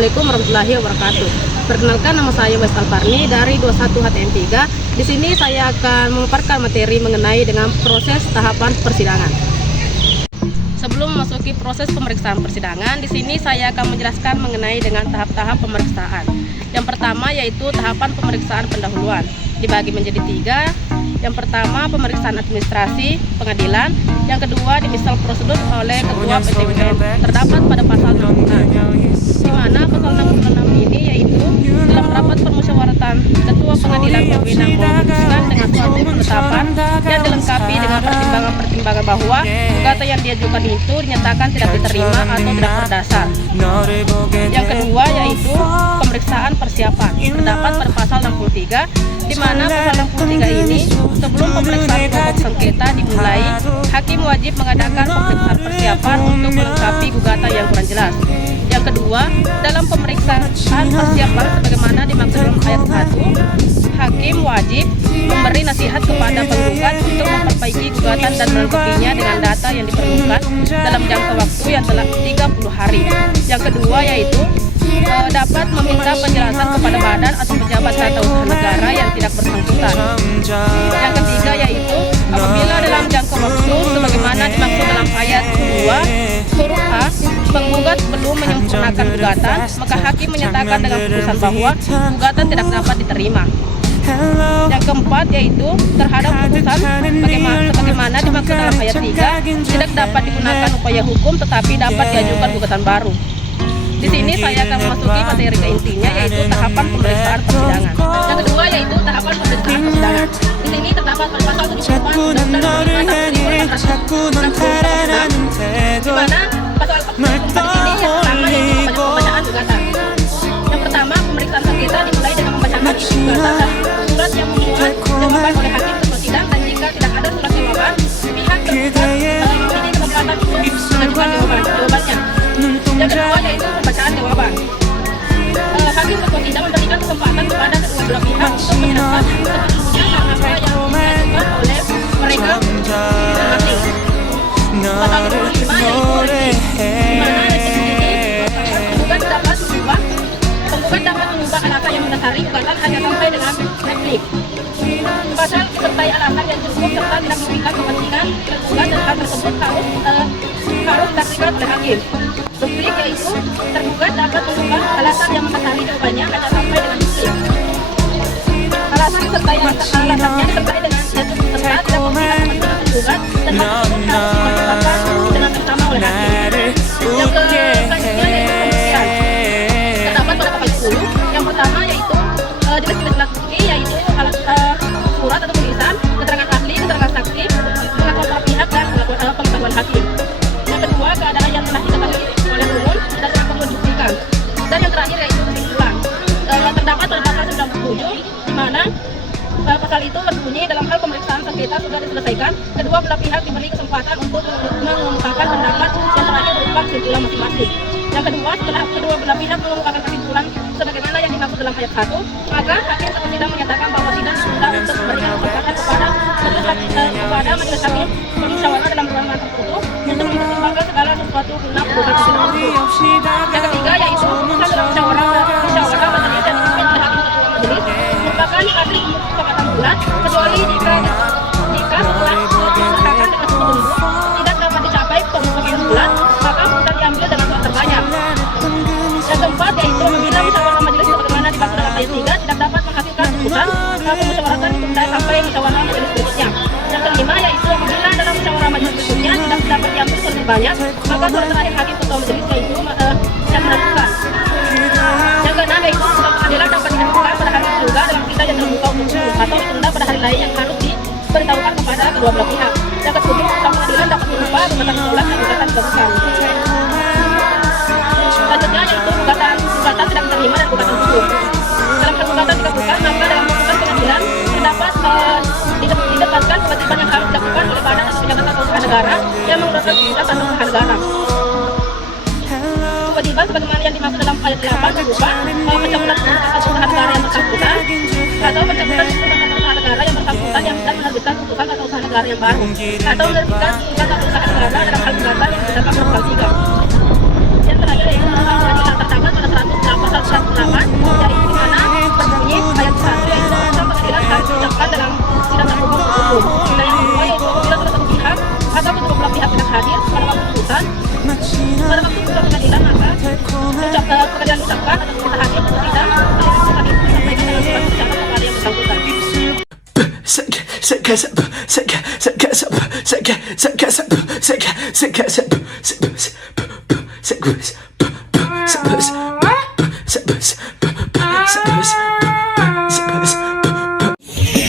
Assalamualaikum warahmatullahi wabarakatuh. Perkenalkan, nama saya West Alparni dari 21 HTM 3. Di sini saya akan memaparkan materi mengenai dengan proses tahapan persidangan. Sebelum memasuki proses pemeriksaan persidangan, di sini saya akan menjelaskan mengenai dengan tahap-tahap pemeriksaan. Yang pertama yaitu tahapan pemeriksaan pendahuluan, dibagi menjadi 3. Yang pertama, pemeriksaan administrasi pengadilan. Yang kedua, dimisal prosedur oleh Ketua PTUN. Terdapat pada pasal 66, di mana pasal 66 ini yaitu dalam rapat permusyawaratan Ketua Pengadilan berwenang memutuskan dengan suatu penetapan yang dilengkapi dengan pertimbangan bahwa gugatan yang diajukan itu dinyatakan tidak diterima atau tidak berdasar. Yang kedua yaitu pemeriksaan persiapan. Terdapat pada pasal 63, di mana pasal 63 ini sebelum pemeriksaan pokok sengketa dimulai, hakim wajib mengadakan pemeriksaan persiapan untuk melengkapi gugatan yang kurang jelas. Yang kedua, dalam pemeriksaan persiapan sebagaimana dimaksud dalam ayat 1, hakim wajib memberi nasihat kepada penggugat untuk memperbaiki gugatan dan melengkapinya dengan data yang diperlukan dalam jangka waktu yang telah 30 hari. Yang kedua yaitu dapat meminta penjelasan kepada badan atau pejabat tata usaha negara yang tidak bersangkutan. Yang ketiga yaitu apabila dalam jangka waktu sebagaimana dimaksud dalam ayat 2 huruf A, penggugat belum menyempurnakan gugatan, maka hakim menyatakan dengan putusan bahwa gugatan tidak dapat diterima. Yang keempat yaitu terhadap putusan sebagaimana dimaksud dalam ayat 3 tidak dapat digunakan upaya hukum tetapi dapat diajukan gugatan baru. Di sini saya akan memasuki materi ke intinya yaitu tahapan pemeriksaan persidangan. Yang kedua yaitu tahapan pemeriksaan persidangan. Di sini terdapat pada pasal 74 Undang-Undang 1945 di mana pasal 44 ini yang pertama yaitu pembacaan gugatan. Yang pertama, pemeriksaan sengketa dimulai dengan membacakan isi gugatan dan surat yang memuat jawaban oleh hakim ketua sidang, dan jika tidak ada surat jawaban, pihak tergugat memiliki kesempatan untuk mengajukan jawabannya. Yang kedua yaitu pembacaan jawaban. Hakim ketua sidang memberikan kesempatan kepada kedua belah pihak untuk menjelaskan sepenuhnya apa yang diajukan oleh mereka masing-masing. Pasal 25 yaitu di mana penggugat dapat mengubah alasan yang mendasari gugatan hanya sampai dengan replik. Pasal disertai alasan yang cukup serta tidak merugikan kepentingan tergugat, dan hal tersebut harus disaksikan oleh hakim. Duplik yaitu tergugat dapat mengubah alasan yang mendasari jawabannya hanya sampai dengan duplik. Alasan disertai alasannya disertai dengan serta tidak merugikan kepentingan tergugat, dan hal tersebut harus dipertimbangkan dengan bersama oleh hakim. Yang selanjutnya yaitu pembuktian. Terdapat pada pasal 10. Yang pertama yaitu jenis-jenis alat bukti yaitu surat atau tulisan, keterangan ahli, keterangan saksi, pengakuan para pihak, dan pengetahuan hakim. Yang kedua, keadaan yang telah diketahui oleh umum dan tidak perlu dibuktikan. Dan yang terakhir yaitu kesimpulan. Terdapat pada pasal 97 di mana pasal itu berbunyi dalam hal pemeriksaan sengketa sudah diselesaikan, kedua belah pihak diberi kesempatan untuk mengemukakan pendapat yang terakhir berupa kesimpulan masing-masing. Yang kedua, setelah kedua belah pihak mengemukakan kesimpulan sebagaimana yang dimaksud dalam ayat 1, maka hakim ketua sidang menyatakan bahwa sidang ditunda untuk memberikan kesempatan kepada majelis hakim bermusyawarah dalam ruangan tertutup untuk mempertimbangkan segala sesuatu guna putusan sidang tersebut. Yang ketiga yaitu putusan dalam musyawarah majelis yang dipimpin oleh hakim ketua majelis merupakan hasil kesepakatan bulat, kecuali jika setelah disahkan dengan setuju tidak dapat dicapai kesepakatan bulat, maka putusan diambil dengan suara terbanyak. Yang keempat yaitu apabila musyawarah majelis sebagaimana dimaksud dalam ayat 3 tidak dapat menghasilkan putusan, pemusyawaratan ditunda sampai musyawarah majelis berikutnya. Yang kelima yaitu apabila dalam musyawarah majelis berikutnya tidak dapat diambil suara terbanyak, maka suara terakhir hakim ketua majelis yaitu yang menentukan. Yang keenam yaitu putusan pengadilan dapat dilakukan pada hari terduga dalam sidang yang terbuka umum atau ditunda pada hari lain yang harus diberitahukan kepada kedua belah pihak. Yang ketujuh, putusan pengadilan dapat mengubah gugatan tolak dan gugatan terbuka. Selanjutnya yaitu gugatan tidak diterima dan gugatan gugur. Dalam gugatan dikabulkan, maka dalam putusan pengadilan terdapat didapatkan kewajiban yang harus dilakukan oleh badan atau pejabat tata usaha negara yang menggunakan tugas tata usaha negara. Kewajiban sebagaimana yang dimaksud dalam ayat 8 berupa pencabutan tata usaha negara yang bersangkutan atau pencabutan tata usaha negara yang bersangkutan yang tidak menerbitkan putusan tata usaha negara yang baru atau menerbitkan putusan tata usaha negara dalam hal gugatan yang berdasarkan pasal 3. Yang terakhir yaitu pengadilan terdapat pada pasal 108 dari di mana berbunyi ayat 1 yaitu putusan pengadilan harus diucapkan dalam sidang terbuka untuk umum. Dan yang kedua yaitu apabila salah satu pihak atau kedua belah pihak tidak hadir pada waktu putusan, pada waktu putusan pengadilan maka pengadilan ucapkan atau kita hadir atau tidak, putusan itu disampaikan dalam surat ucapan kepada yang bersangkutan. Sekarang